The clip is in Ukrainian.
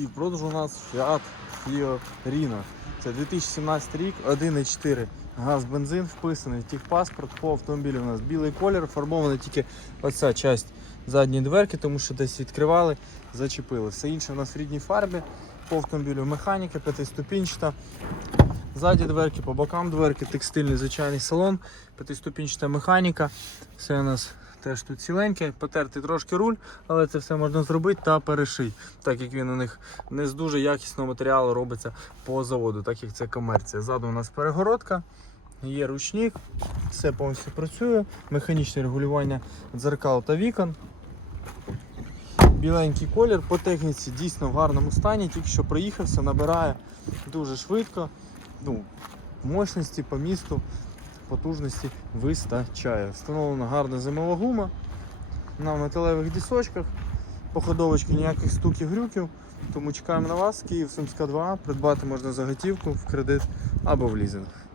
І в продажу у нас Fiat Clio Rino. Це 2017 рік, 1,4 газ, бензин вписаний, техпаспорт по автомобілю у нас білий колір, фарбована тільки оця часть задньої дверки, тому що десь відкривали, зачепили. Все інше у нас в рідній фарбі, по автомобілю механіка, п'ятиступінчата. Ззаді дверки, по бокам дверки, текстильний звичайний салон, п'ятиступінчата механіка. Все у нас теж тут ціленьке, потертий трошки руль, але це все можна зробити та перешити, так як він у них не з дуже якісного матеріалу робиться по заводу, так як це комерція. Ззаду у нас перегородка, є ручник, все повністю працює, механічне регулювання дзеркал та вікон. Біленький колір по техніці дійсно в гарному стані, тільки що приїхався, набирає дуже швидко. Ну, мощності по місту, потужності вистачає. Встановлена гарна зимова гума на металевих дісочках. Походовочки ніяких стуків грюків. Тому чекаємо на вас. Київ Сумська 2. Придбати можна за готівку в кредит або в лізинг.